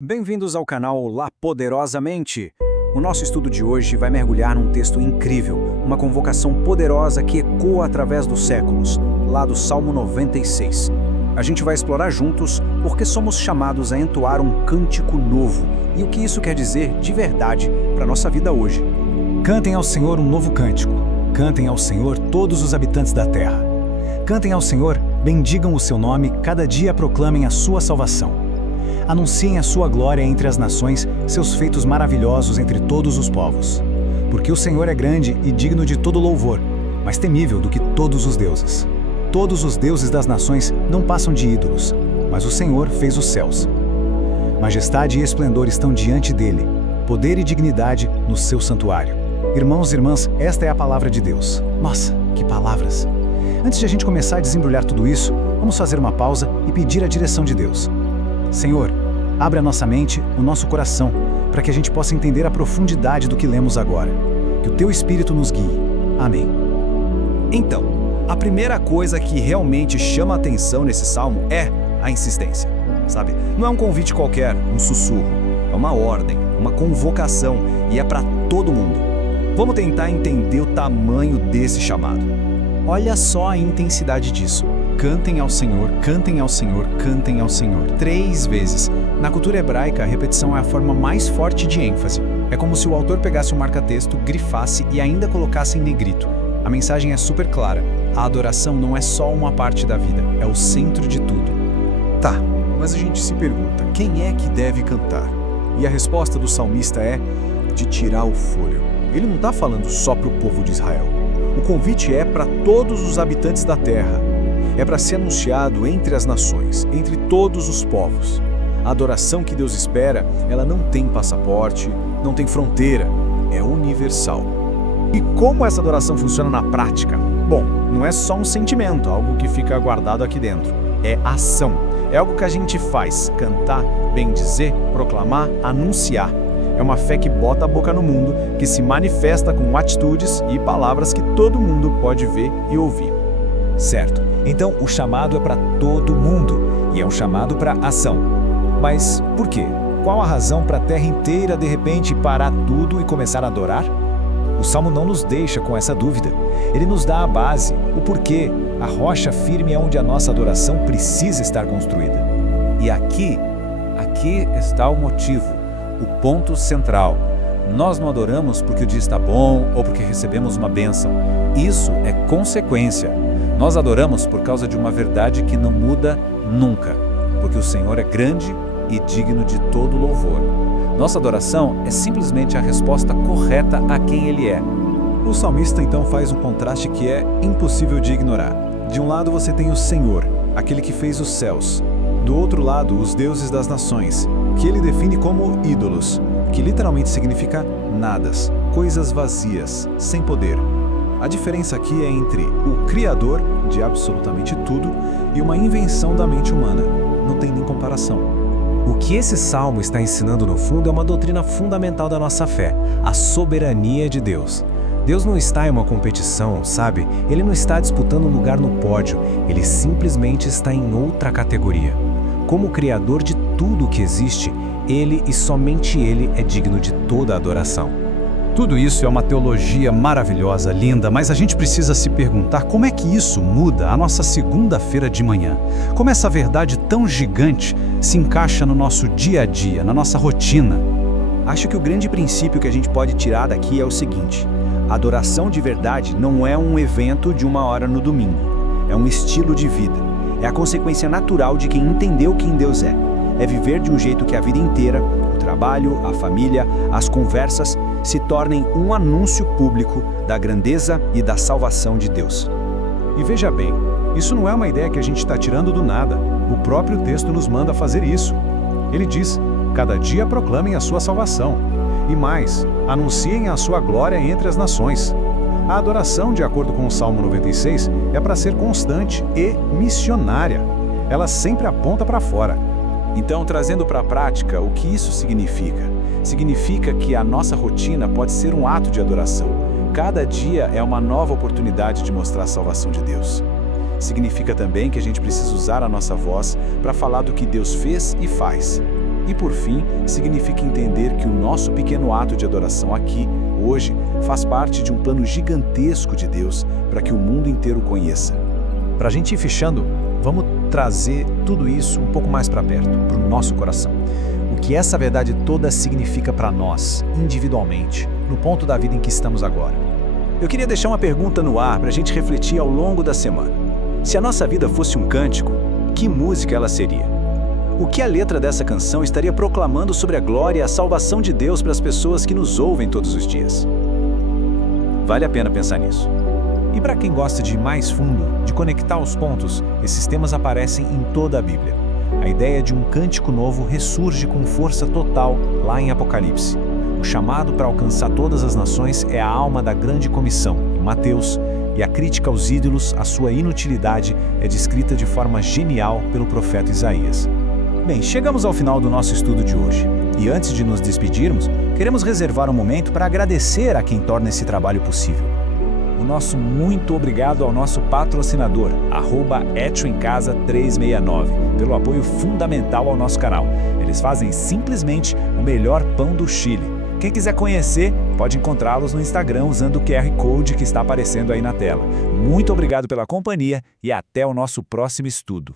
Bem-vindos ao canal Lá Poderosamente. O nosso estudo de hoje vai mergulhar num texto incrível, uma convocação poderosa que ecoa através dos séculos, lá do Salmo 96. A gente vai explorar juntos porque somos chamados a entoar um cântico novo e o que isso quer dizer de verdade para a nossa vida hoje. Cantem ao Senhor um novo cântico. Cantem ao Senhor todos os habitantes da terra. Cantem ao Senhor, bendigam o seu nome, cada dia proclamem a sua salvação. Anunciem a sua glória entre as nações, seus feitos maravilhosos entre todos os povos. Porque o Senhor é grande e digno de todo louvor, mais temível do que todos os deuses. Todos os deuses das nações não passam de ídolos, mas o Senhor fez os céus. Majestade e esplendor estão diante dele, poder e dignidade no seu santuário. Irmãos e irmãs, esta é a palavra de Deus. Nossa, que palavras! Antes de a gente começar a desembrulhar tudo isso, vamos fazer uma pausa e pedir a direção de Deus. Senhor, abre a nossa mente, o nosso coração, para que a gente possa entender a profundidade do que lemos agora. Que o Teu Espírito nos guie. Amém. Então, a primeira coisa que realmente chama a atenção nesse salmo é a insistência, sabe? Não é um convite qualquer, um sussurro. É uma ordem, uma convocação e é para todo mundo. Vamos tentar entender o tamanho desse chamado. Olha só a intensidade disso. Cantem ao Senhor, cantem ao Senhor, cantem ao Senhor. 3 vezes. Na cultura hebraica, a repetição é a forma mais forte de ênfase. É como se o autor pegasse um marca-texto, grifasse e ainda colocasse em negrito. A mensagem é super clara. A adoração não é só uma parte da vida, é o centro de tudo. Tá, mas a gente se pergunta, quem é que deve cantar? E a resposta do salmista é de tirar o fôlego. Ele não está falando só para o povo de Israel. O convite é para todos os habitantes da terra. É para ser anunciado entre as nações, entre todos os povos. A adoração que Deus espera, ela não tem passaporte, não tem fronteira, é universal. E como essa adoração funciona na prática? Bom, não é só um sentimento, algo que fica guardado aqui dentro. É ação. É algo que a gente faz, cantar, bendizer, proclamar, anunciar. É uma fé que bota a boca no mundo, que se manifesta com atitudes e palavras que todo mundo pode ver e ouvir. Certo. Então, o chamado é para todo mundo e é um chamado para ação. Mas por quê? Qual a razão para a terra inteira, de repente, parar tudo e começar a adorar? O Salmo não nos deixa com essa dúvida. Ele nos dá a base, o porquê, a rocha firme é onde a nossa adoração precisa estar construída. E aqui está o motivo, o ponto central. Nós não adoramos porque o dia está bom ou porque recebemos uma bênção. Isso é consequência. Nós adoramos por causa de uma verdade que não muda nunca, porque o Senhor é grande e digno de todo louvor. Nossa adoração é simplesmente a resposta correta a quem Ele é. O salmista então faz um contraste que é impossível de ignorar. De um lado você tem o Senhor, aquele que fez os céus. Do outro lado, os deuses das nações, que ele define como ídolos, que literalmente significa nadas, coisas vazias, sem poder. A diferença aqui é entre o Criador de absolutamente tudo e uma invenção da mente humana. Não tem nem comparação. O que esse salmo está ensinando no fundo é uma doutrina fundamental da nossa fé, a soberania de Deus. Deus não está em uma competição, sabe? Ele não está disputando um lugar no pódio, ele simplesmente está em outra categoria. Como Criador de tudo o que existe, Ele e somente Ele é digno de toda a adoração. Tudo isso é uma teologia maravilhosa, linda, mas a gente precisa se perguntar como é que isso muda a nossa segunda-feira de manhã. Como essa verdade tão gigante se encaixa no nosso dia a dia, na nossa rotina. Acho que o grande princípio que a gente pode tirar daqui é o seguinte: a adoração de verdade não é um evento de uma hora no domingo. É um estilo de vida. É a consequência natural de quem entendeu quem Deus é. É viver de um jeito que a vida inteira, o trabalho, a família, as conversas, se tornem um anúncio público da grandeza e da salvação de Deus. E veja bem, isso não é uma ideia que a gente está tirando do nada. O próprio texto nos manda fazer isso. Ele diz, cada dia proclamem a sua salvação. E mais, anunciem a sua glória entre as nações. A adoração, de acordo com o Salmo 96, é para ser constante e missionária. Ela sempre aponta para fora. Então, trazendo para a prática, o que isso significa? Significa que a nossa rotina pode ser um ato de adoração. Cada dia é uma nova oportunidade de mostrar a salvação de Deus. Significa também que a gente precisa usar a nossa voz para falar do que Deus fez e faz. E por fim, significa entender que o nosso pequeno ato de adoração aqui, hoje, faz parte de um plano gigantesco de Deus para que o mundo inteiro conheça. Para a gente ir fechando, vamos trazer tudo isso um pouco mais para perto, para o nosso coração. O que essa verdade toda significa para nós, individualmente, no ponto da vida em que estamos agora. Eu queria deixar uma pergunta no ar para a gente refletir ao longo da semana. Se a nossa vida fosse um cântico, que música ela seria? O que a letra dessa canção estaria proclamando sobre a glória e a salvação de Deus para as pessoas que nos ouvem todos os dias? Vale a pena pensar nisso. E para quem gosta de ir mais fundo, de conectar os pontos, esses temas aparecem em toda a Bíblia. A ideia de um cântico novo ressurge com força total lá em Apocalipse. O chamado para alcançar todas as nações é a alma da grande comissão, em Mateus, e a crítica aos ídolos, a sua inutilidade, é descrita de forma genial pelo profeta Isaías. Bem, chegamos ao final do nosso estudo de hoje. E antes de nos despedirmos, queremos reservar um momento para agradecer a quem torna esse trabalho possível. O nosso muito obrigado ao nosso patrocinador, @EtioEmCasa369, pelo apoio fundamental ao nosso canal. Eles fazem simplesmente o melhor pão do Chile. Quem quiser conhecer, pode encontrá-los no Instagram usando o QR Code que está aparecendo aí na tela. Muito obrigado pela companhia e até o nosso próximo estudo.